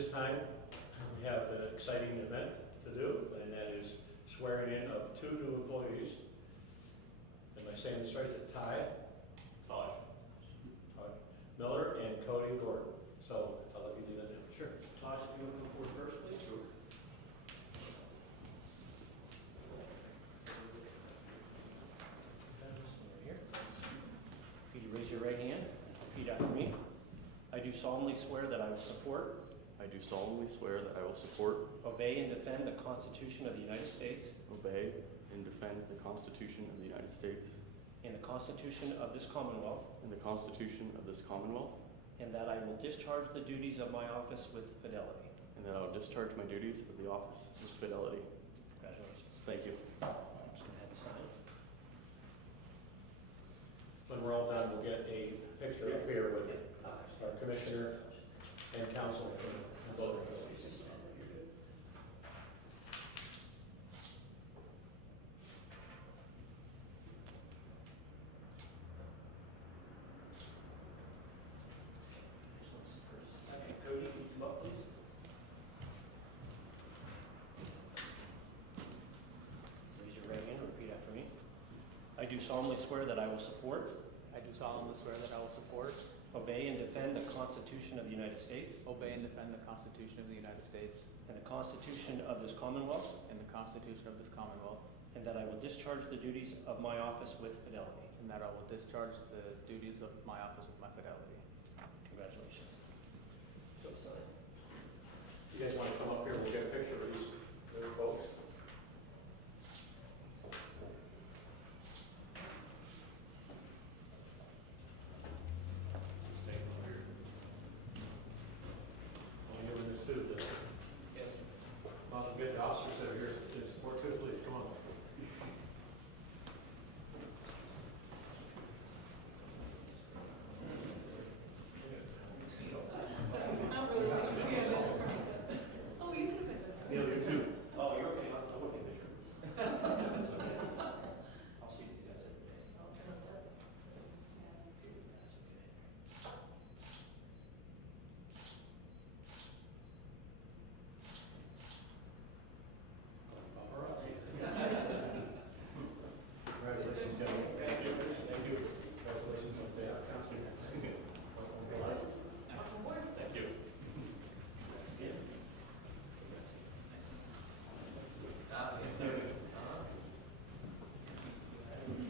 this time, we have an exciting event to do, and that is swearing in of 2 new employees. Am I saying this right? Is it Taj Miller and Cody Gordon. So I'll let you do that now. Sure. Tosh, if you want to come forward first, please. Sure. Here. Could you raise your right hand and repeat after me? I do solemnly swear that I will support, I do solemnly swear that I will support, obey, and defend the Constitution of the United States obey, and defend the Constitution of the United States and the Constitution of this Commonwealth, and the Constitution of this Commonwealth, and that I will discharge the duties of my office with fidelity. and that I will discharge my duties of the office with fidelity. Congratulations. Thank you. I'm just going to have you sign. When we're all done, we'll get a picture up here with our commissioner and council from both of us. Cody, can you come up, please? Raise your right hand and repeat after me. I do solemnly swear that I will support, I do solemnly swear that I will support, obey, and defend the Constitution of the United States obey, and defend the Constitution of the United States and the Constitution of this Commonwealth, and the Constitution of this Commonwealth, and that I will discharge the duties of my office with fidelity. and that I will discharge the duties of my office with my fidelity. Congratulations. So signed. You guys want to come up here? We'll get a picture of these folks. Stay over here. I'm doing this too. Yes. Also get the officers that are here to support too, please, come on. Neil, you too. Oh, you're okay. I'll take a picture. That's okay. I'll see these guys every day. That's okay. Congratulations, gentlemen. Thank you. Thank you. Congratulations on the council. Thank you.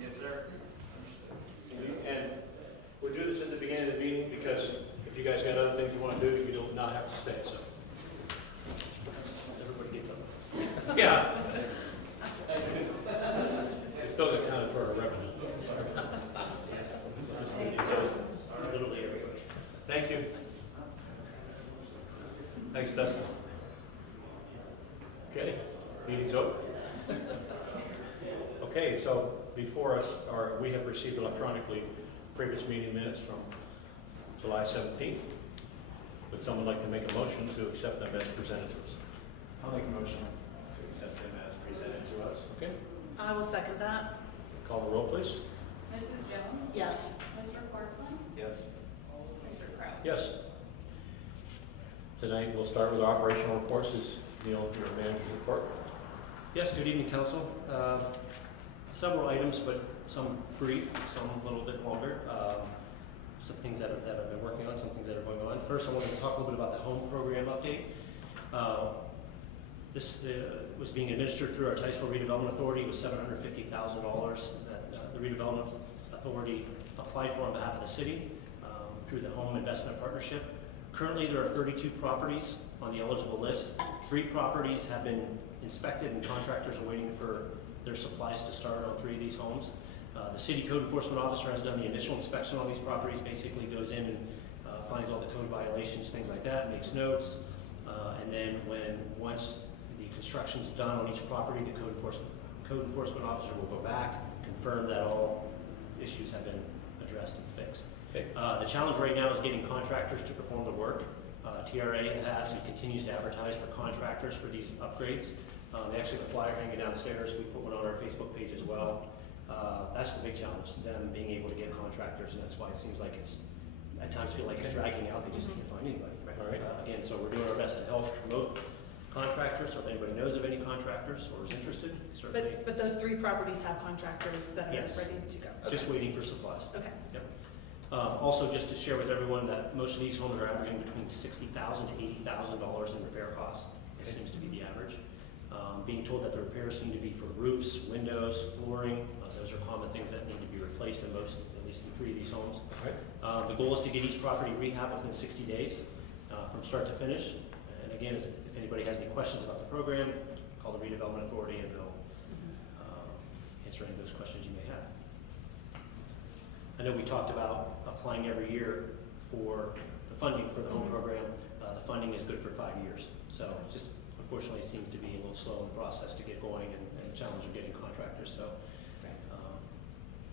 Yes, sir. And we'll do this at the beginning of the meeting because if you guys got other things you want to do, you don't not have to stay, so. Everybody gets up. Yeah. It's still got counted for our revenue. Literally everybody. Thank you. Thanks, Dustin. Okay, meeting's over. Okay, so before us we have received electronically previous meeting minutes from July 17th. Would someone like to make a motion to accept them as presented to us? I'll make a motion to accept them as presented to us. Okay, I will second that. call the roll, please. Mrs. Jones? Yes. Mr. Corcoran? Yes. Mr. Crowe? Yes. Tonight, we'll start with our operational reports. Is Neil, your manager's report? Yes, good evening, council. Several items, but some brief, some a little bit longer. Some things that I've been working on, some things that are going on. First, I wanted to talk a little bit about the home program update. This was being administered through our Titusville Redevelopment Authority. It was $750,000 that the Redevelopment Authority applied for on behalf of the city through the Home Investment Partnership. Currently, there are 32 properties on the eligible list. 3 properties have been inspected and contractors are waiting for their supplies to start on 3 of these homes. The city code enforcement officer has done the initial inspection on these properties, basically goes in and finds all the code violations, things like that, makes notes. And then once the construction's done on each property, the code enforcement officer will go back, confirm that all issues have been addressed and fixed. Okay. The challenge right now is getting contractors to perform the work. TRA has and continues to advertise for contractors for these upgrades. They actually have a flyer hanging downstairs. We put one on our Facebook page as well. That's the big challenge, them being able to get contractors, and that's why it seems like it's at times feel like it's dragging out, they just can't find anybody. All right. Again, so we're doing our best to help promote contractors, so if anybody knows of any contractors or is interested, certainly, But those 3 properties have contractors that are Yes. ready to go? Okay. just waiting for supplies. Okay. Also, just to share with everyone that most of these homes are averaging between $60,000 to $80,000 in repair costs. It seems to be the average. Being told that the repairs seem to be for roofs, windows, flooring. Those are common things that need to be replaced in most, at least in 3 of these homes. All right. The goal is to get each property rehab within 60 days from start to finish. And again, if anybody has any questions about the program, call the redevelopment authority and they'll answer any of those questions you may have. I know we talked about applying every year for the funding for the home program. The funding is good for 5 years. So it just unfortunately seems to be a little slow in the process to get going and the challenge of getting contractors. So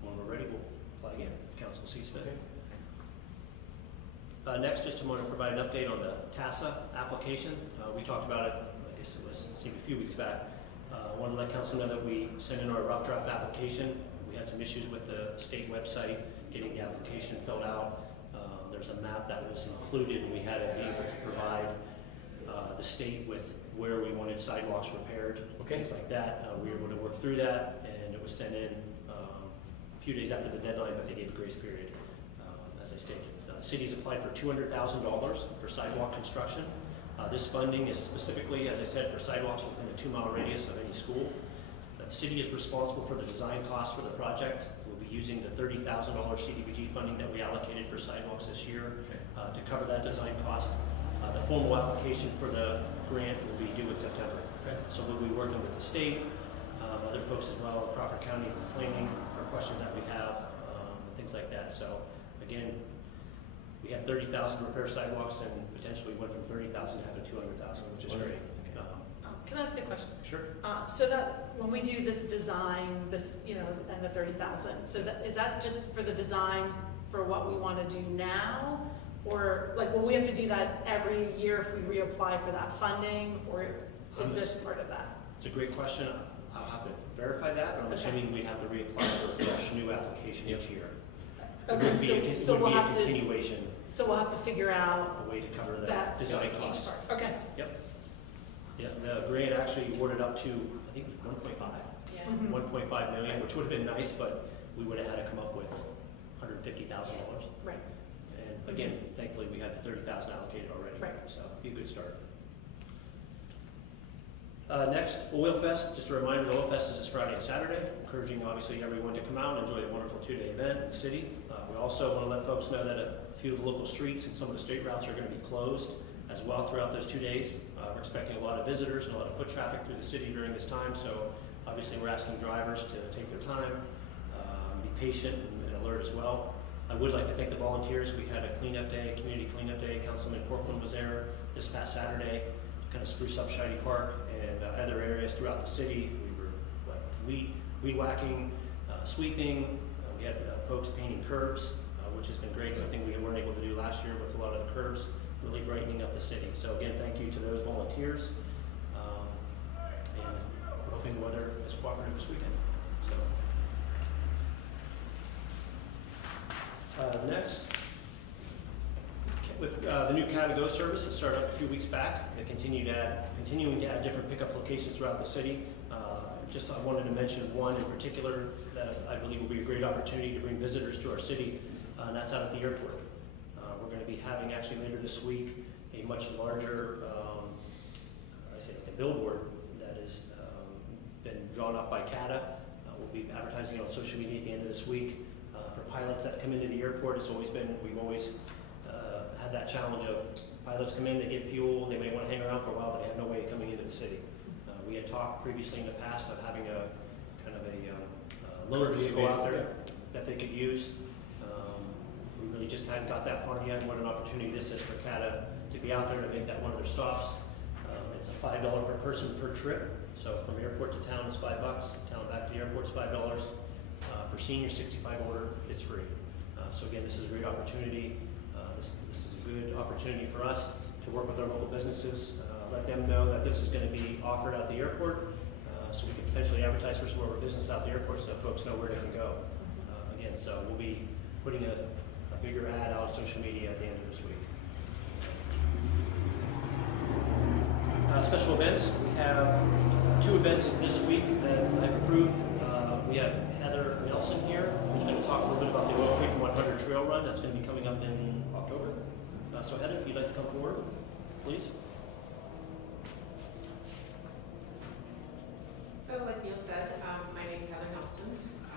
when we're ready, we'll apply again. Council sees fit. Next, just want to provide an update on the TASA application. We talked about it, I guess it was a few weeks back. Want to let council know that we sent in our rough draft application. We had some issues with the state website getting the application filled out. There's a map that was included, and we had to be able to provide the state with where we wanted sidewalks repaired, things like that. We were able to work through that, and it was sent in a few days after the deadline, but they gave a grace period, as I stated. Cities applied for $200,000 for sidewalk construction. This funding is specifically, as I said, for sidewalks within a 2-mile radius of any school. The city is responsible for the design costs for the project. We'll be using the $30,000 CDBG funding that we allocated for sidewalks this year to cover that design cost. The formal application for the grant will be due in September. So we'll be working with the state, other folks as well, Crawford County Planning for questions that we have, things like that. So again, we had 30,000 repair sidewalks and potentially went from 30,000 to having 200,000, which is great. Can I ask a question? Sure. So that when we do this design, this, and the 30,000, so is that just for the design for what we want to do now? Or like, will we have to do that every year if we reapply for that funding, or is this part of that? It's a great question. I'll have to verify that, but I'm assuming we have to reapply for a fresh new application each year. Okay, so we'll have to, continuation, so we'll have to figure out a way to cover the that design each costs. part. Okay. Yep. Yeah, the grant actually awarded up to, I think it was 1.5. Yeah. Mhm. 1.5 million, which would have been nice, but we would have had to come up with $150,000. Right. And again, thankfully, we had the 30,000 allocated already. Right. So be a good start. Next, Oil Fest. Just a reminder, the Oil Fest is this Friday and Saturday, encouraging obviously everyone to come out and enjoy a wonderful 2-day event in the city. We also want to let folks know that a few of the local streets and some of the state routes are going to be closed as well throughout those 2 days. We're expecting a lot of visitors and a lot of foot traffic through the city during this time, so obviously we're asking drivers to take their time, be patient and alert as well. I would like to thank the volunteers. We had a cleanup day, community cleanup day. Councilman Portland was there this past Saturday to kind of spruce up Shiny Park and other areas throughout the city. We were weed whacking, sweeping. We had folks painting curbs, which has been great, something we weren't able to do last year with a lot of the curbs, really brightening up the city. So again, thank you to those volunteers. And we're hoping the weather is cooperative this weekend. So next, with the new Catago service that started up a few weeks back, they continuing to add different pickup locations throughout the city. Just I wanted to mention one in particular that I believe will be a great opportunity to bring visitors to our city, and that's out at the airport. We're going to be having actually later this week a much larger, like a billboard that has been drawn up by CATA. We'll be advertising on social media at the end of this week. For pilots that come into the airport, we've always had that challenge of pilots come in, they get fuel, they may want to hang around for a while, but they have no way of coming into the city. We had talked previously in the past of having a kind of a loaner vehicle out there that they could use. We really just hadn't got that far yet. What an opportunity this is for CATA to be out there to make that one of their stops. It's a $5 per person per trip. So from airport to town is $5. Town back to the airport is $5. For senior 65 order, it's free. So again, this is a great opportunity. This is a good opportunity for us to work with our local businesses, let them know that this is going to be offered at the airport, so we can potentially advertise for some of our business out the airport so folks know where they can go. Again, so we'll be putting a bigger ad out social media at the end of this week. Special events, we have 2 events this week that I've approved. We have Heather Nelson here, who's going to talk a little bit about the Oil Creek 100 Trail Run that's going to be coming up in October. So Heather, if you'd like to come forward, please. So like Neil said, my name is Heather Nelson.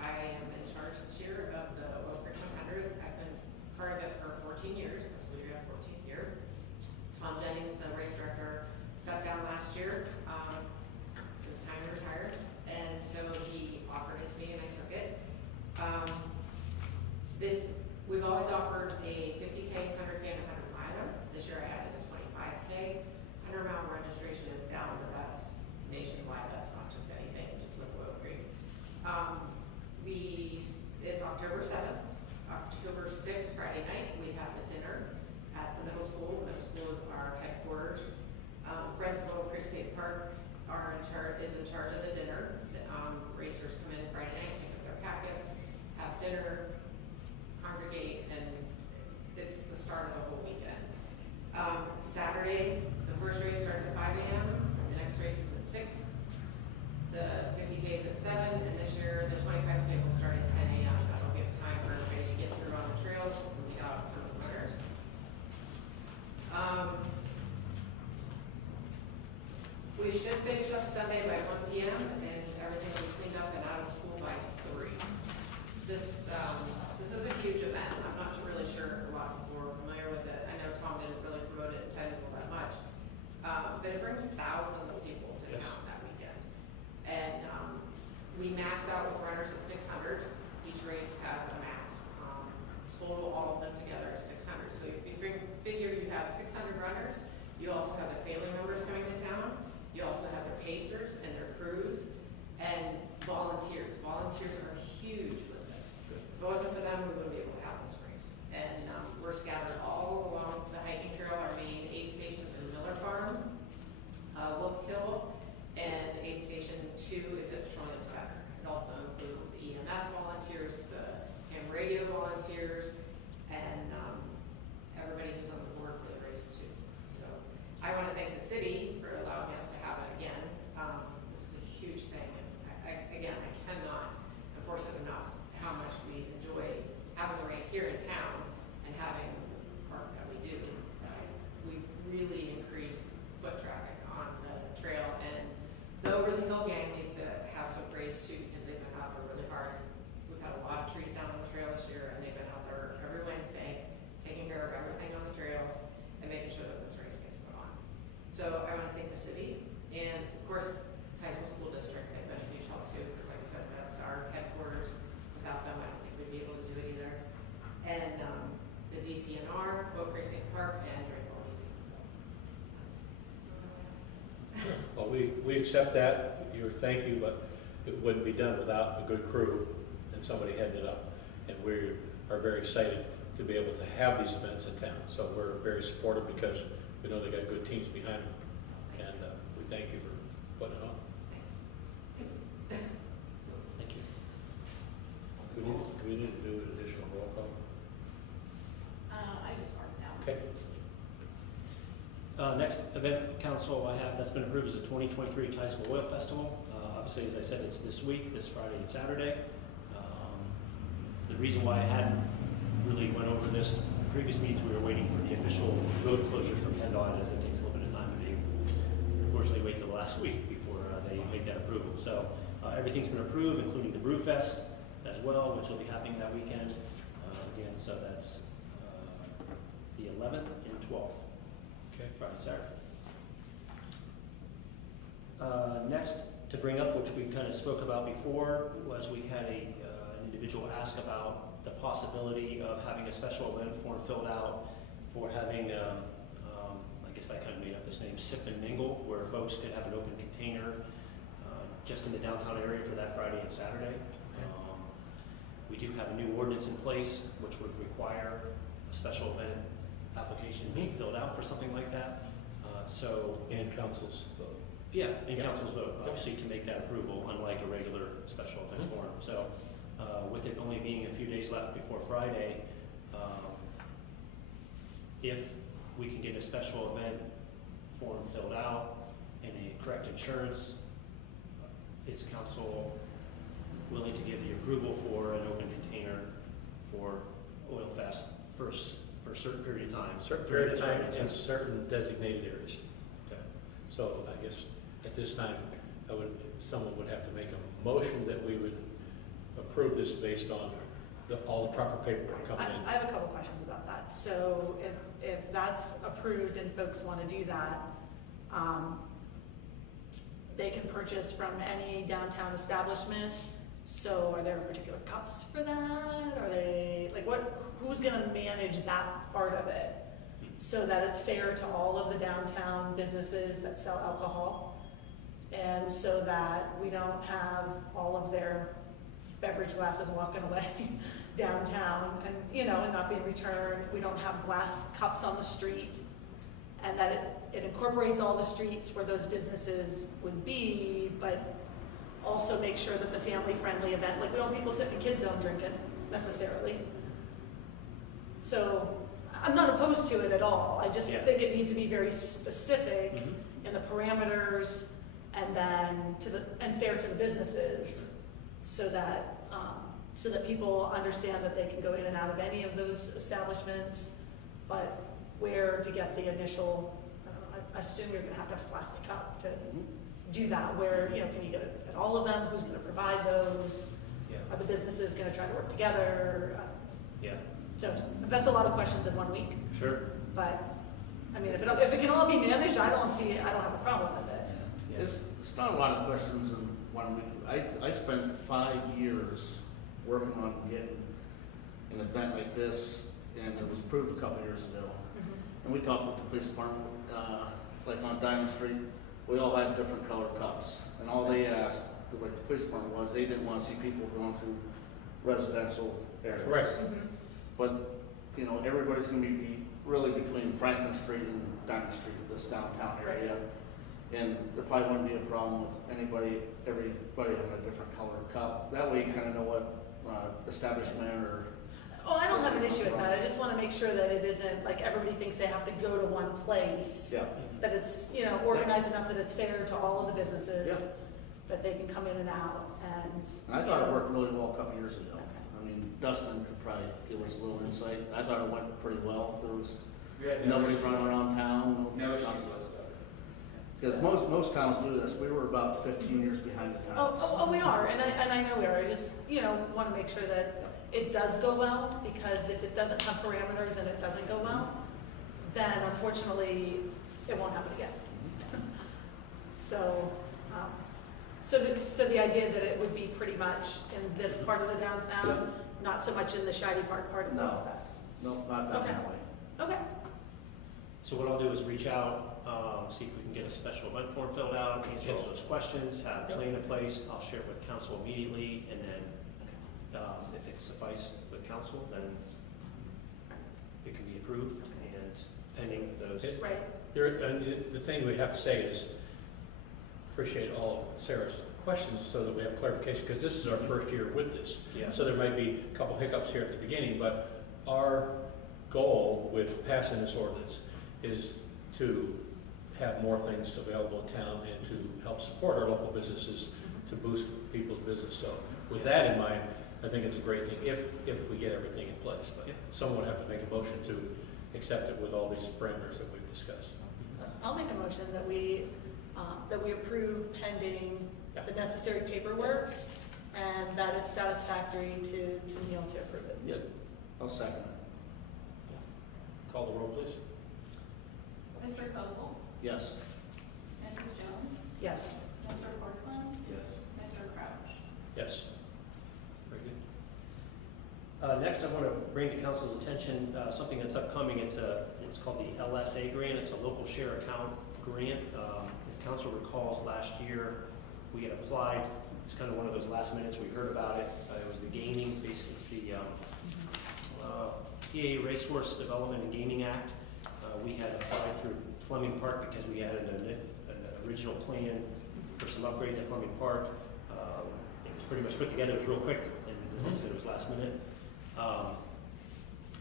I am in charge this year of the Oil Creek 100. I've been part of it for 14 years, this will be our 14th year. Tom Jennings, the race director, stepped down last year. It was time to retire, and so he offered it to me and I took it. We've always offered a 50K, 100K, and 100 miler. This year I added a 25K. 100-mile registration is down, but that's nationwide. That's not just anything, just like Oil Creek. It's October 7th. October 6th, Friday night, we have a dinner at the middle school. The middle school is our headquarters. Friends of Oil Creek State Park is in charge of the dinner. The racers come in Friday night, pick up their packets, have dinner, congregate, and it's the start of the whole weekend. Saturday, the first race starts at 5 a.m. The next race is at 6. The 50K is at 7, and this year the 25K will start at 10 a.m. That'll give time for everybody to get through on the trails and meet out some of the runners. We should finish up Sunday by 1 p.m. and everything will be cleaned up and out of school by 3. This is a huge event. I'm not really sure a lot of people are familiar with it. I know Tom didn't really promote it in Titusville that much, but it brings thousands of people to town that weekend. And we max out with runners at 600. Each race has a max. Total, all of them together is 600. So if you figure you have 600 runners, you also have the family members coming to town. You also have their pacers and their crews and volunteers. Volunteers are huge with this. If it wasn't for them, we wouldn't be able to have this race. And we're scattered all along the hiking trail. Our main aid stations are Miller Farm, Wolf Kill, and aid station 2 is at Petroleum Center. It also includes the EMS volunteers, the ham radio volunteers, and everybody who's on the board for the race too. So I want to thank the city for allowing us to have it again. This is a huge thing, and I cannot enforce it enough how much we enjoy having the race here in town and having the park that we do. We really increase foot traffic on the trail, and the Over the Hill gang needs to have some praise too, because they've been out there really hard. We've had a lot of trees down on the trail this year, and they've been out there every Wednesday taking care of everything on the trails and making sure that this race gets put on. So I want to thank the city and, of course, Titusville School District. They've been a huge help too, because like I said, that's our headquarters. Without them, I don't think we'd be able to do it either. And the DCNR, Oak Creek State Park, and Drake Easy. That's what I have to say. Well, we accept that, your thank you, but it wouldn't be done without a good crew and somebody heading it up. And we are very excited to be able to have these events in town. So we're very supportive because we know they got good teams behind them. And we thank you for putting it on. Thanks. Thank you. Do we need to do an additional roll call? I just marked down. Okay. Next event council I have that's been approved is the 2023 Titusville Oil Festival. Obviously, as I said, it's this week, this Friday and Saturday. The reason why I hadn't really went over this in previous meetings, we were waiting for the official road closures from PennDOT, as it takes a little bit of time, and they unfortunately wait till the last week before they make that approval. So everything's been approved, including the Brew Fest as well, which will be happening that weekend. Again, so that's the 11th and 12th. Okay. Friday, Saturday. Next to bring up, which we kind of spoke about before, was we had an individual ask about the possibility of having a special event form filled out for having, I guess I kind of made up this name, Sip and Mingle, where folks could have an open container just in the downtown area for that Friday and Saturday. We do have a new ordinance in place, which would require a special event application being filled out for something like that. And council's vote. Yeah, and Yeah. council's vote, obviously, to make that approval, unlike a regular special event Mhm. form. So, with it only being a few days left before Friday, if we can get a special event form filled out and a correct insurance, is council willing to give the approval for an open container for Oil Fest for a certain period of time? Certain period of time in certain designated areas. Okay. So I guess at this time, someone would have to make a motion that we would approve this based on all the proper paperwork coming in. I have a couple questions about that. So if that's approved and folks want to do that, they can purchase from any downtown establishment. So are there particular cups for that? Are they, like, who's gonna manage that part of it? So that it's fair to all of the downtown businesses that sell alcohol? And so that we don't have all of their beverage glasses walking away downtown and, and not being returned. We don't have glass cups on the street. And that it incorporates all the streets where those businesses would be, but also make sure that the family-friendly event, like we don't want people sitting in kids' zone drinking necessarily. So I'm not opposed to it at all. I just think it needs to be very specific in the parameters and then and fair to the businesses, so that people understand that they can go in and out of any of those establishments, but where to get the initial, I assume you're gonna have to have a plastic cup to do that, where, can you get it at all of them? Who's gonna provide those? Yeah. Are the businesses gonna try to work together? Yeah. So that's a lot of questions in 1 week, Sure. but, I mean, if it can all be managed, I don't have a problem with it. Yeah. It's not a lot of questions in 1 week. I spent 5 years working on getting an event like this, and it was approved a couple years ago. And we talked with the police department, like on Diamond Street, we all had different colored cups. And all they asked, like the police department was, they didn't want to see people going through residential areas. Right. But, everybody's gonna be really between Franklin Street and Diamond Street, this downtown area. And there probably wouldn't be a problem with everybody having a different colored cup. That way you kind of know what establishment or. Oh, I don't have an issue with that. I just want to make sure that it isn't like everybody thinks they have to go to one place. Yeah. That it's, organized enough that it's fair to all of the businesses, Yeah. that they can come in and out and. And I thought it worked really well a couple years ago. Okay. I mean, Dustin could probably give us a little insight. I thought it went pretty well. There was We had nobody issues. running around town. No issues whatsoever. Because most towns do this. We were about 15 years behind the times. Oh, we are, and I know we are. I just, want to make sure that it does go well, because if it doesn't have parameters and it doesn't go well, then unfortunately, it won't happen again. So the idea that it would be pretty much in this part of the downtown, not so much in the shiny part of the No. Fest. No, not down that way. Okay. So what I'll do is reach out, see if we can get a special event form filled out, answer all those questions, have a plan in place. I'll share it with council immediately, and then if it suffices with council, then it can be approved and pending those. Right. The thing we have to say is, appreciate all of Sarah's questions so that we have clarification, because this is our first year with this. Yeah. So there might be a couple hiccups here at the beginning, but our goal with passing this ordinance is to have more things available in town and to help support our local businesses to boost people's business. So with that in mind, I think it's a great thing if we get everything in place. But someone would have to make a motion to accept it with all these parameters that we've discussed. I'll make a motion that we approve pending the necessary paperwork, and that it's satisfactory to Neil to approve it. Yeah, I'll second it. Call the roll, please. Mr. Koval, Yes. Mrs. Jones, Yes. Mr. Portland, Yes. Mr. Crouch. Yes. Very good. Next, I want to bring to council's attention something that's upcoming. It's called the LSA grant. It's a local share account grant. If council recalls, last year we had applied. It's kind of one of those last minutes we heard about it. It was the gaming, basically it's the PA Racehorse Development and Gaming Act. We had applied through Fleming Park because we had an original plan for some upgrades at Fleming Park. It was pretty much put together. It was real quick, and like I said, it was last minute.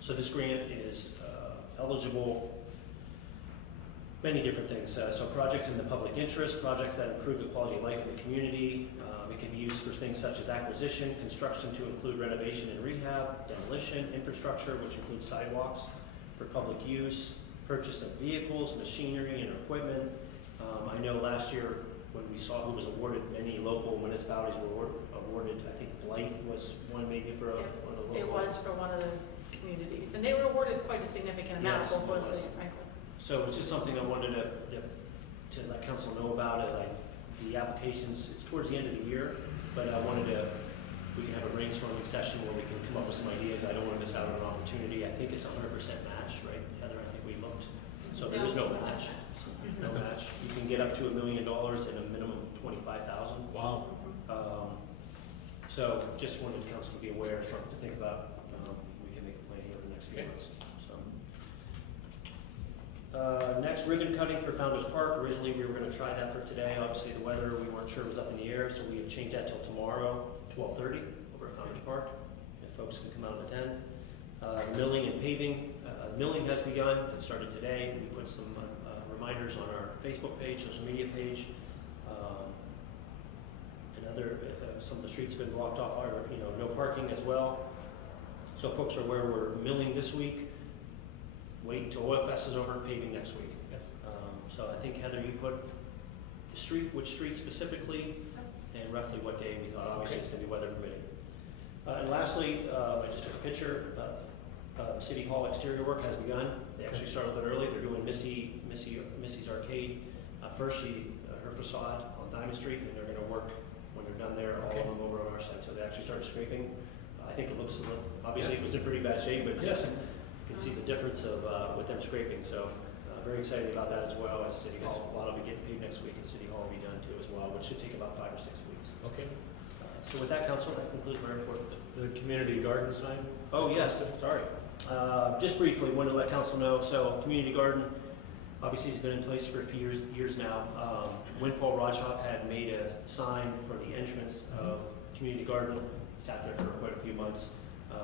So this grant is eligible, many different things. So projects in the public interest, projects that improve the quality of life in the community. It can be used for things such as acquisition, construction to include renovation and rehab, demolition, infrastructure, which includes sidewalks for public use, purchase of vehicles, machinery, and equipment. I know last year when we saw who was awarded, many local municipalities were awarded, I think Blight was one maybe for one of the local. It was for one of the communities, and they were awarded quite a significant amount, Yes, both it Wellesley was. and Franklin. So it's just something I wanted to let council know about as the applications, it's towards the end of the year, but I wanted we can have a brainstorming session where we can come up with some ideas. I don't want to miss out on an opportunity. I think it's 100% match, right, Heather? I think we looked. So there is no match. No match. You can get up to $1 million and a minimum of $25,000. Wow. So just wanted council to be aware, something to think about. We can make a plan here over the next few Okay. months. Next, ribbon cutting for Founders Park. Originally, we were going to try that for today. Obviously, the weather, we weren't sure was up in the air, so we have changed that till tomorrow, 12:30, over at Founders Park, if folks can come out and attend. Milling and paving. Milling has begun. It started today. We put some reminders on our Facebook page, social media page. Some of the streets have been blocked off, no parking as well. So folks are aware we're milling this week. Wait until Oil Fest is over, paving next week. Yes. So I think, Heather, you put the street, which street specifically, and roughly what day we thought. Obviously, it's going to be weather permitting. And lastly, I just took a picture. City Hall exterior work has begun. They actually started a little bit early. They're doing Missy's Arcade. First, her facade on Diamond Street, and they're going to work when they're done there, all of them over on our side. So they actually started scraping. I think it looks a little, obviously it was in pretty bad shape, but Yes. you can see the difference of with them scraping. So very excited about that as well as City Hall. A lot will be getting paid next week, and City Hall will be done too as well, which should take about 5 or 6 weeks. Okay. So with that, Council, that concludes my report. The community garden sign? Oh, yes, sorry. Just briefly, wanted to let council know, so community garden, obviously has been in place for a few years now. Windfall Rod Shop had made a sign for the entrance of community garden, sat there for quite a few months.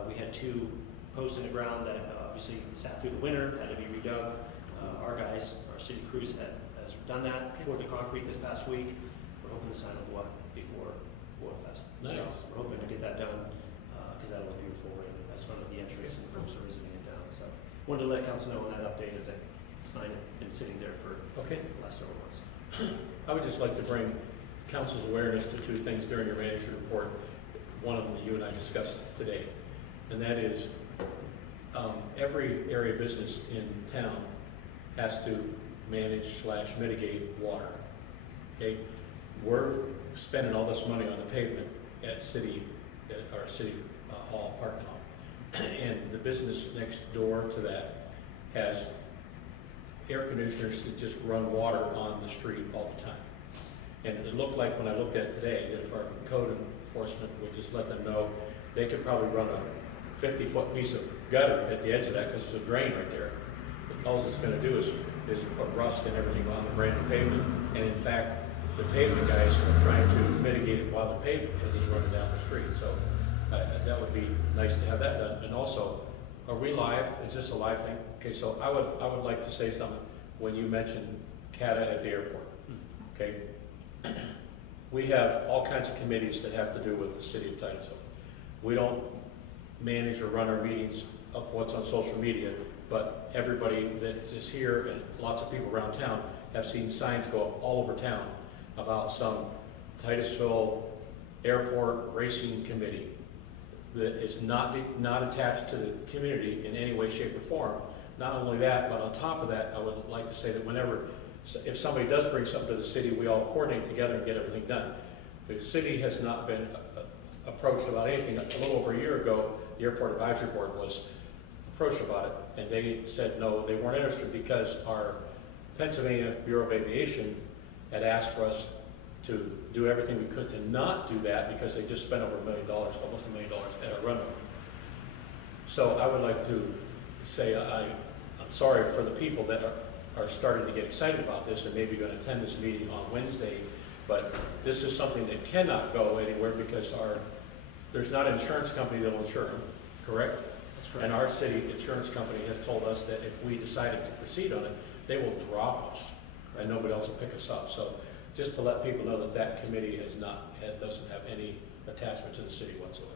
We had 2 posts in the ground that obviously sat through the winter, had to be redug. Our guys, our city crews has done that, poured the concrete this past week. We're hoping to sign up before Oil Fest. Nice. So we're hoping to get that done, because that'll look beautiful right as front of the entrance and folks are visiting it down. So wanted to let council know on that update as that sign had been sitting there for Okay. the last several months. I would just like to bring council's awareness to 2 things during your manager report. One of them that you and I discussed today, and that is every area of business in town has to manage/mitigate water. Okay, we're spending all this money on the pavement at our city hall parking lot, and the business next door to that has air conditioners that just run water on the street all the time. And it looked like when I looked at it today that if our code enforcement would just let them know, they could probably run a 50-foot piece of gutter at the edge of that because there's a drain right there. All it's going to do is put rust and everything on the brand new pavement. And in fact, the pavement guys are trying to mitigate it while they're paving because it's running down the street. So that would be nice to have that done. And also, are we live? Is this a live thing? Okay, so I would like to say something when you mentioned CATA at the airport. Okay, we have all kinds of committees that have to do with the city of Titusville. We don't manage or run our meetings up what's on social media, but everybody that is here and lots of people around town have seen signs go up all over town about some Titusville Airport Racing Committee that is not attached to the community in any way, shape, or form. Not only that, but on top of that, I would like to say that if somebody does bring something to the city, we all coordinate together and get everything done. The city has not been approached about anything. A little over a year ago, the Airport Advisory Board was approached about it, and they said no, they weren't interested because our Pennsylvania Bureau of Aviation had asked for us to do everything we could to not do that because they just spent over $1 million, almost $1 million at our runway. So I would like to say I'm sorry for the people that are starting to get excited about this and maybe going to attend this meeting on Wednesday, but this is something that cannot go anywhere because there's not an insurance company that will insure them, correct? That's And our city insurance company has told us that if we decided to proceed on it, they will drop us, and nobody else will pick us up. So just to let people know that that committee doesn't have any attachment to the city whatsoever.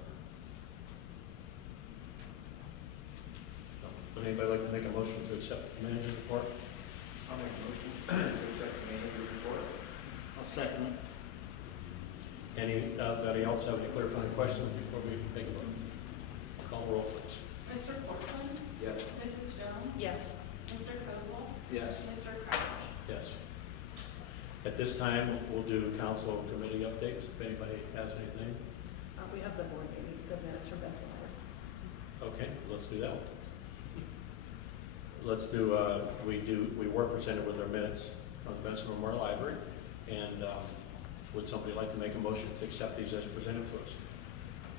Would anybody like to make a motion to accept the manager's report? I'll make a motion to accept the manager's report. I'll second it. Anybody else have any clarifying questions before we think about it? Call the roll, please. Mr. Portland? Yes. Mrs. Jones? Yes. Mr. Koval? Yes. Mr. Crouch? Yes. At this time, we'll do council committee updates, if anybody has anything. We have the board meeting, the minutes from Benson Harbor. Okay, let's do that one. Let's do, we were presented with our minutes from the Benson Memorial Library, and would somebody like to make a motion to accept these as presented to us?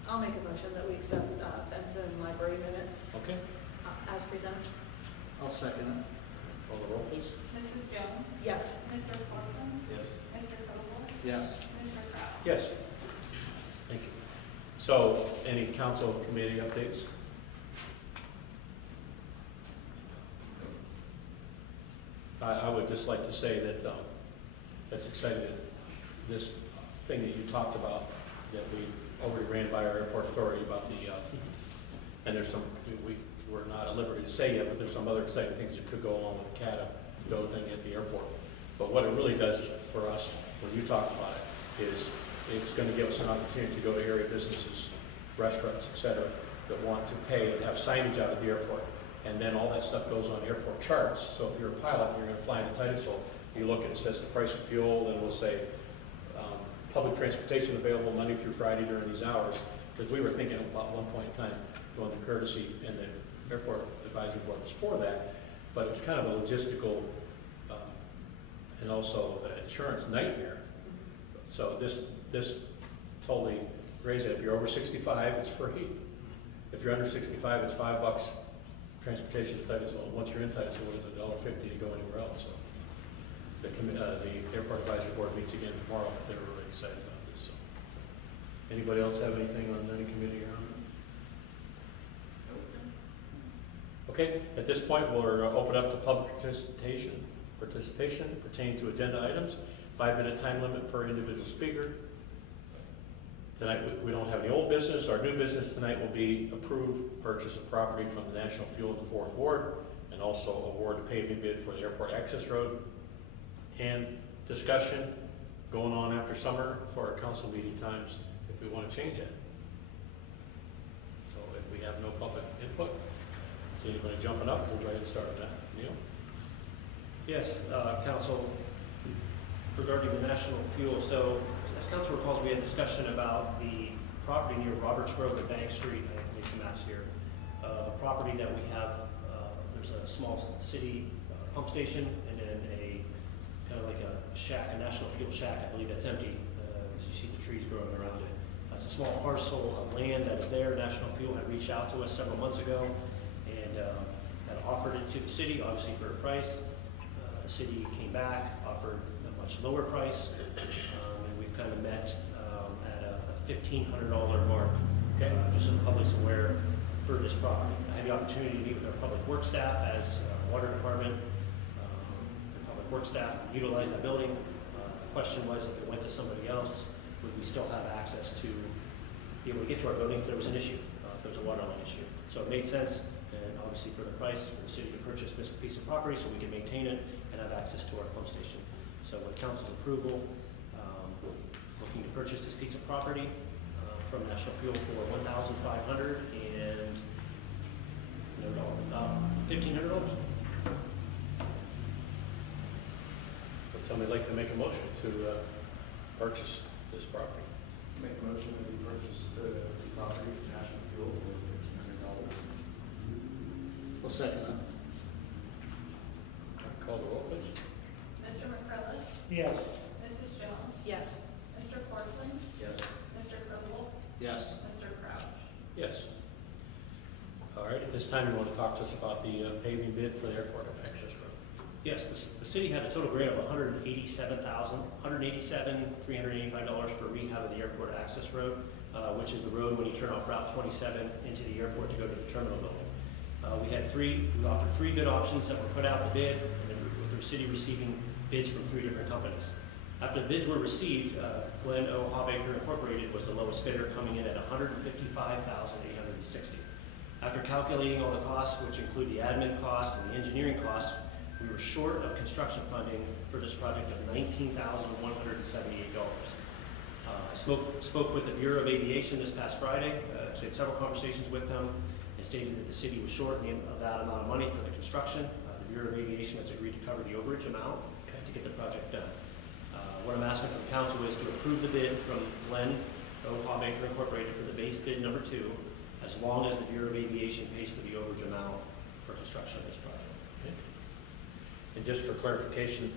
I'll make a motion that we accept Benson Library minutes Okay, as presented. I'll second it. call the roll, please. Mrs. Jones? Yes. Mr. Portland? Yes. Mr. Koval? Yes. Mr. Crouch? Yes. Thank you. So, any council committee updates? I would just like to say that that's exciting that this thing that you talked about, that we already ran by our airport authority about the, and there's some, we're not at liberty to say yet, but there's some other exciting things that could go along with the CATA thing at the airport. But what it really does for us, when you talk about it, is it's going to give us an opportunity to go to area businesses, restaurants, et cetera, that want to pay and have signage out at the airport. And then all that stuff goes on airport charts. So if you're a pilot and you're going to fly into Titusville, you look and it says the price of fuel, then it will say public transportation available Monday through Friday during these hours. Because we were thinking about one point in time going to courtesy, and the airport advisory board was for that. But it was kind of a logistical and also insurance nightmare. So this totally raises it. If you're over 65, it's free. If you're under 65, it's $5 transportation to Titusville. Once you're in Titusville, it's $1.50 to go anywhere else. So the airport advisory board meets again tomorrow. They're really excited about this. So, anybody else have anything on any committee around it? Okay. At this point, we'll open up to public participation pertaining to agenda items. 5-minute time limit per individual speaker. Tonight, we don't have any old business. Our new business tonight will be approved purchase of property from the National Fuel in the 4th Ward, and also award a paving bid for the airport access road, and discussion going on after summer for our council meeting times if we want to change it. So if we have no public input, see anybody jumping up, we'll go ahead and start with that. Neil? Yes, Council, regarding the National Fuel, so as Council recalls, we had discussion about the property near Roberts Road and Bank Street. I think some maps here. A property that we have, there's a small city pump station, and then a kind of like a shack, a National Fuel shack. I believe that's empty. As you see the trees growing around it. It's a small parcel of land that is there. National Fuel had reached out to us several months ago and had offered it to the city, obviously for a price. The city came back, offered a much lower price. Kind of met at a $1,500 mark, just so the public's aware for this property. I had the opportunity to meet with our public works staff as water department. The public works staff utilized that building. The question was, if it went to somebody else, would we still have access to be able to get to our building if there was an issue, if there was a water line issue. So it made sense, and obviously for the price, for the city to purchase this piece of property so we can maintain it and have access to our pump station. So with council's approval, looking to purchase this piece of property from National Fuel for $1,500 and $1,500. Would somebody like to make a motion to purchase this property? Make a motion that we purchase the property from National Fuel for $1,500. I'll second it. Call the roll, please. Mr. McCrillis? Yes. Mrs. Jones? Yes. Mr. Portland? Yes. Mr. Koval? Yes. Mr. Crouch? Yes. All right, at this time, you want to talk to us about the paving bid for the airport access road? Yes, the city had a total grant of $187,385 for rehab of the airport access road, which is the road when you turn off Route 27 into the airport to go to the terminal building. We offered 3 bid options that were put out to bid, and then with the city receiving bids from 3 different companies. After the bids were received, Glenn O. Hawbaker Incorporated was the lowest bidder, coming in at $155,860. After calculating all the costs, which include the admin costs and the engineering costs, we were short of construction funding for this project of $19,178. I spoke with the Bureau of Aviation this past Friday. Actually had several conversations with them, and stated that the city was short of that amount of money for the construction. The Bureau of Aviation has agreed to cover the overage amount to get the project done. What I'm asking from the council is to approve the bid from Glenn O. Hawbaker Incorporated for the base bid number 2, as long as the Bureau of Aviation pays for the overage amount for construction of this project. Okay. And just for clarification,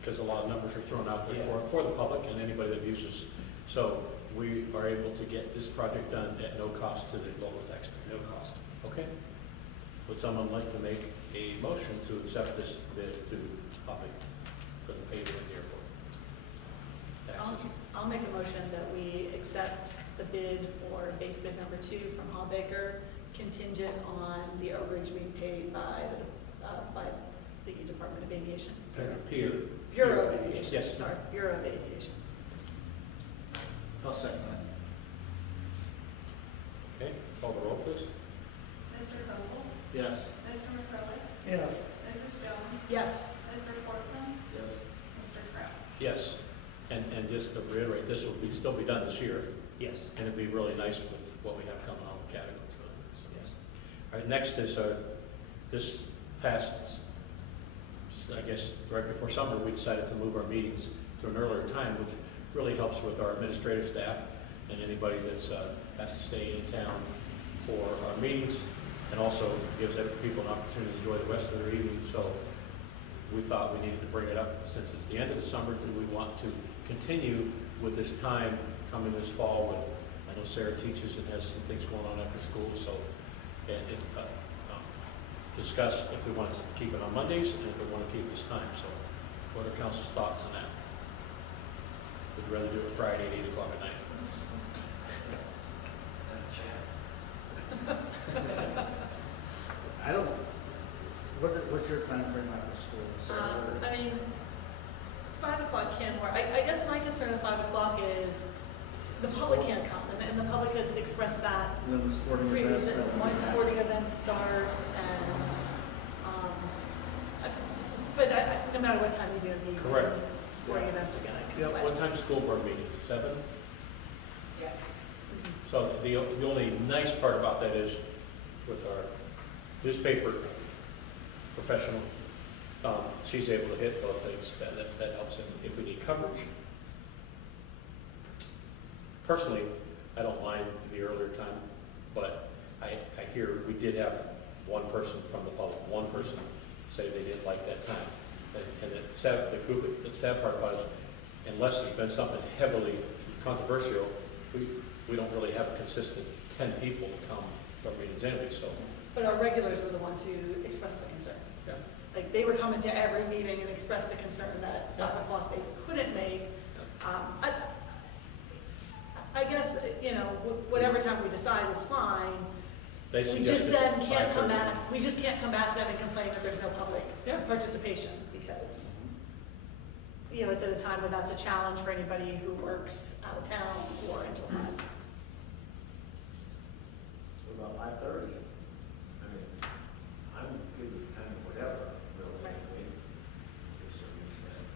because a lot of numbers are thrown out there for the public and anybody that uses. So we are able to get this project done at no cost to the local taxpayer. No cost. Okay. Would someone like to make a motion to accept this bid to Hobby for the paving at the airport? I'll make a motion that we accept the bid for base bid number 2 from Hallbaker, contingent on the overage being paid by the Department of Aviation. Bureau of Aviation. Yes. Sorry, Bureau of Aviation. I'll second that. Okay, call the roll, please. Mr. Vogel? Yes. Mr. McCrillis? Yeah. Mrs. Jones? Yes. Mr. Portman? Yes. Mr. Kraft? Yes. And just to reiterate, this will still be done this year, Yes. and it'd be really nice with what we have coming on the categories. Yes. All right, next is this past, I guess, right before summer, we decided to move our meetings to an earlier time, which really helps with our administrative staff and anybody that's has to stay in town for our meetings, and also gives people an opportunity to enjoy the rest of their evening. So we thought we needed to bring it up since it's the end of the summer. Do we want to continue with this time coming this fall with, I know Sarah teaches and has some things going on after school, so discuss if we want to keep it on Mondays and if we want to keep this time. So what are council's thoughts on that? Would you rather do it Friday at 8 o'clock at night? I don't, what's your time frame after school? Sarah? I mean, 5 o'clock can work. I guess my concern at 5 o'clock is the public can't come, and the public has expressed that And then the sporting events. previously. When sporting events start, and, no matter what time you do the Correct. sporting events are gonna conflict. What time school board meetings? 7? Yes. So the only nice part about that is with our newspaper professional, she's able to hit both things. That helps if we need coverage. Personally, I don't mind the earlier time, but I hear we did have one person from the public, one person say they didn't like that time. And the sad part about it is, unless there's been something heavily controversial, we don't really have a consistent 10 people to come to our meetings anyway, so. But our regulars were the ones who expressed the concern. Yeah. Like, they were coming to every meeting and expressed a concern that 5 o'clock they couldn't make. I guess, whatever time we decide is fine. They We just suggested then can't 5:30. come back, we just can't come back then and complain that there's no public Yeah. participation, because, it's at a time where that's a challenge for anybody who works out of town or until 5. So about 5:30. I mean, I'm good with kind of whatever, realistically, to a certain extent.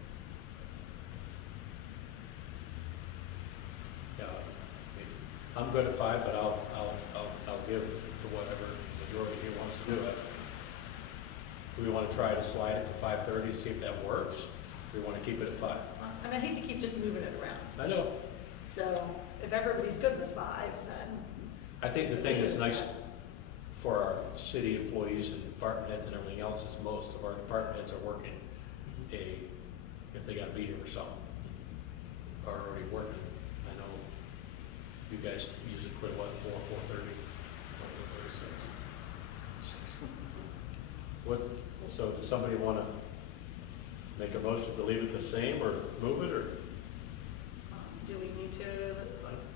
Yeah, I'm good at 5, but I'll give to whatever majority here wants to do it. Do we want to try to slide it to 5:30, see if that works? Do we want to keep it at 5? I mean, I hate to keep just moving it around. I know. So if everybody's good with 5, then. I think the thing that's nice for our city employees and department heads and everything else is most of our department heads are working if they gotta be here or something, are already working. I know you guys usually quit what, 4:30? What, so does somebody wanna make a motion to leave it the same or move it, or? Do we need to?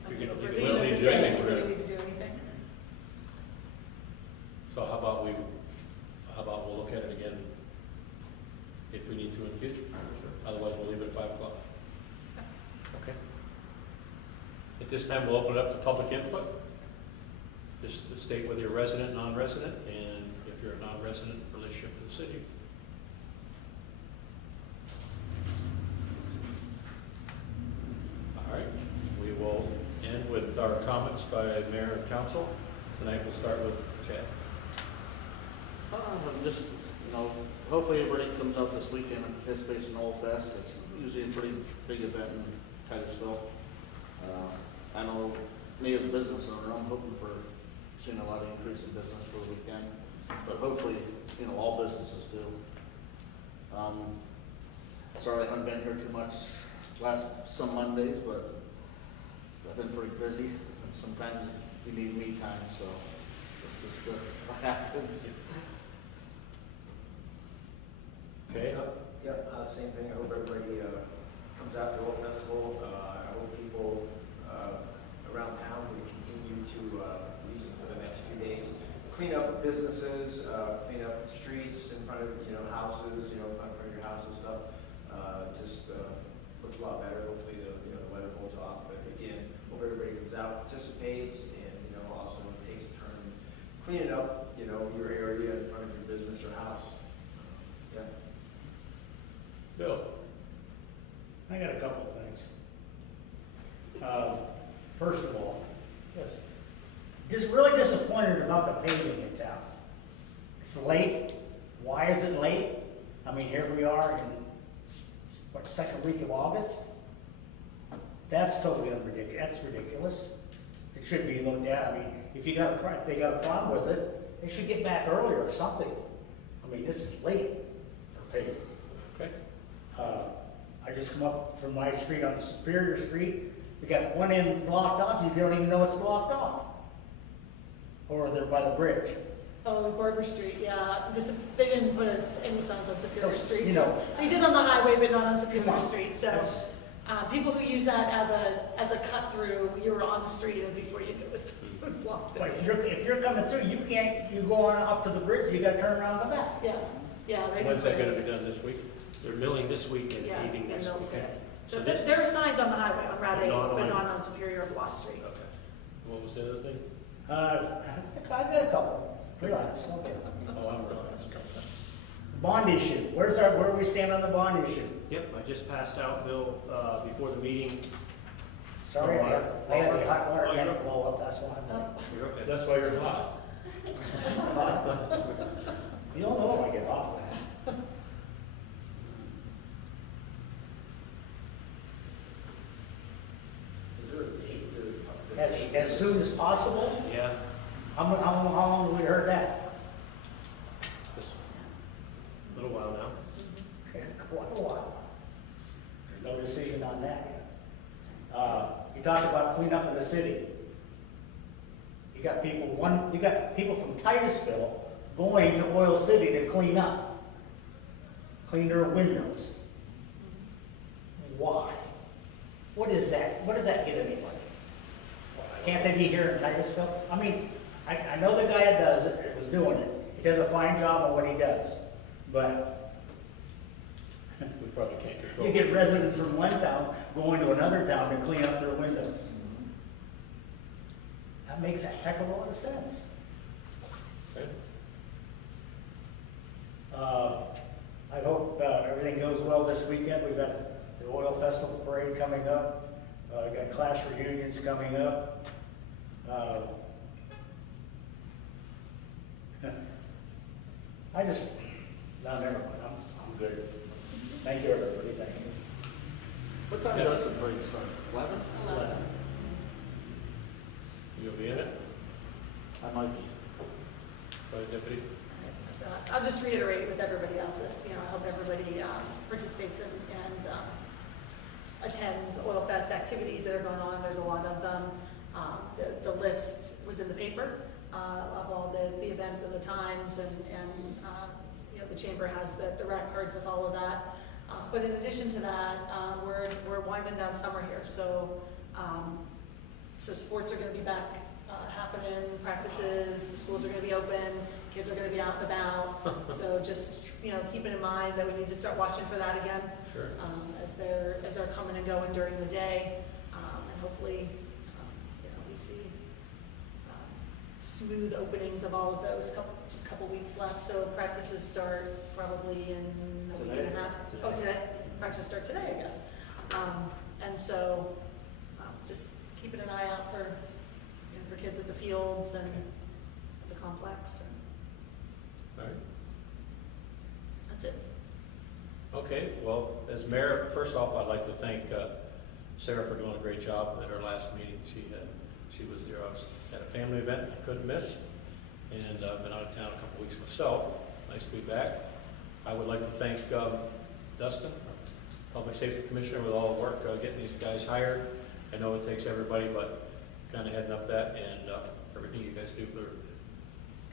You're gonna if we're leave it- we don't leaving need it to the do same, anything, do we're we gonna- need to do anything? So how about if we need to in the future. Otherwise, we'll leave it at 5 o'clock. Okay. At this time, we'll open it up to public input. Just to state whether you're resident, non-resident, and if you're a non-resident, relationship to the city. All right, we will end with our comments by mayor and council. Tonight, we'll start with Chad. Just, hopefully everybody comes out this weekend and participates in Oil Fest. It's usually a pretty big event in Titusville. I know me as a business owner, I'm hoping for seeing a lot of increase in business for the weekend, but hopefully, all businesses do. Sorry I haven't been here too much some Mondays, but I've been pretty busy. Sometimes you need me time, so it's just what happens. Okay. Same thing. I hope everybody comes out to the Oil Festival. I hope people around town will continue to, at least for the next few days, clean up businesses, clean up streets in front of, houses, in front of your house and stuff. Just looks a lot better. Hopefully the weather holds off. But again, hope everybody comes out, participates, and, also takes a turn cleaning up, your area in front of your business or house. Yeah. Bill. I got a couple of things. First of all, Yes. just really disappointed about the paving in town. It's late. Why is it late? I mean, here we are in, second week of August? That's totally ridiculous. That's ridiculous. It should be looked at. I mean, if they got a problem with it, they should get back earlier or something. I mean, this is late for paving. Okay. I just come up from my street on Superior Street. We got one end blocked off. You don't even know it's blocked off. Or they're by the bridge. Oh, Barber Street, yeah. They didn't put any signs on Superior So, Street. you know. They did on the highway, but not on Come Superior on. Street. So That's- people who use that as a cut through, you were on the street and before you knew it was blocked. But if you're coming through, you go on up to the bridge, you gotta turn around and go back. Yeah, yeah. They When's didn't that put going it- to be done this week? They're milling this week and Yeah, paving and next they'll week. today. So So this- there are signs on the highway on Route 8, Not but on- not on Superior or Bloss Street. Okay. What was the other thing? I got a couple. Relax, okay. Oh, I'm relaxed. Bond issue, where do we stand on the bond issue? Yep, I just passed out, Bill, before the meeting. Sorry, I had a hot water Oh, you're- tank blow up, that's why I'm late. You're okay. That's why you're hot. You don't know when I get hot. Is there a date to? As soon as possible? Yeah, How long have we heard that? a little while now. Quite a while. There's no decision on that yet. You talked about cleanup in the city. You got people from Titusville going to Oil City to clean up. Clean their windows. Why? What is that? What does that get anybody? Can't they be here in Titusville? I mean, I know the guy that was doing it. He does a fine job on what he does. But We probably can't control. you get residents from one town going to another town to clean up their windows. That makes a heck of a lot of sense. Okay. I hope everything goes well this weekend. We've got the Oil Festival Parade coming up. We've got class reunions coming up. No, never mind. I'm good. Thank you, everybody. Thank you. What time Yeah. does the parade start? 11? 11. You'll be in it, I might be. Fire Deputy? So I'll just reiterate with everybody else that, I hope everybody participates and attends Oil Fest activities that are going on. There's a lot of them. The list was in the paper of all the events and the times, and the chamber has the rack cards with all of that. But in addition to that, we're winding down summer here, so sports are going to be back happening, practices, the schools are going to be open, kids are gonna be out and about. So just, you know, keep it in mind that we need to start watching for that again, Sure. as they're coming and going during the day. And hopefully, you know, we see smooth openings of all of those, just a couple weeks left. So practices start probably in a week and a half. Oh, today, practices start today, I guess. And so, just keeping an eye out for, you know, for kids at the fields and at the complex, and All right. that's it. Okay, well, as mayor, first off, I'd like to thank Sarah for doing a great job at our last meeting. She was there. I was at a family event I couldn't miss, and I've been out of town a couple weeks myself. Nice to be back. I would like to thank Dustin, our Public Safety Commissioner, with all the work getting these guys hired. I know it takes everybody, but kind of heading up that and everything you guys do for the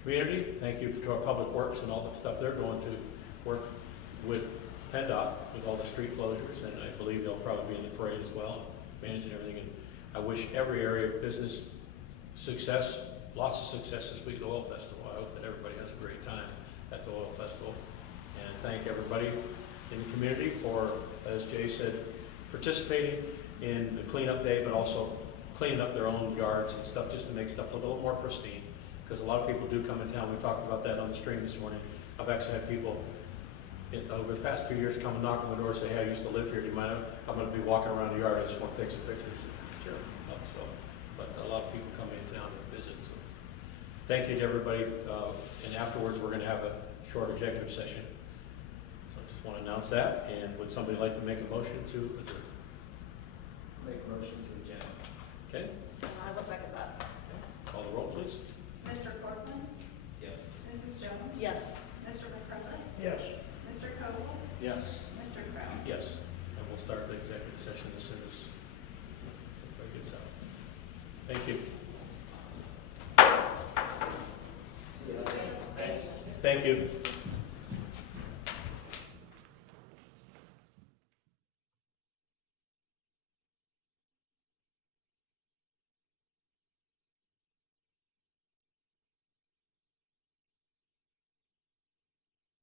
community. Thank you to our Public Works and all the stuff they're going to work with PennDOT with all the street closures, and I believe they'll probably be in the parade as well, managing everything. And I wish every area of business success, lots of success this week at the Oil Festival. I hope that everybody has a great time at the Oil Festival. And thank everybody in the community for, as Jay said, participating in the cleanup day, but also cleaning up their own yards and stuff just to make stuff a little more pristine. Because a lot of people do come in town. We talked about that on the stream this morning. I've actually had people over the past few years come and knock on my door and say, hey, I used to live here. Do you mind? I'm going to be walking around the yard. I just want to take some pictures. Sure. So, but a lot of people come in town and visit. So thank you to everybody. And afterwards, we're going to have a short executive session. So I just want to announce that. And would somebody like to make a motion to adjourn? Make a motion to adjourn. Okay. I will second that. Call the roll, please. Mr. Corcoran. Yes. Mrs. Jones. Yes. Mr. McCrillis. Yes. Mr. Koval. Yes. Mr. Crowe. Yes. And we'll start the executive session as soon as everybody gets out. Thank you. Thank you.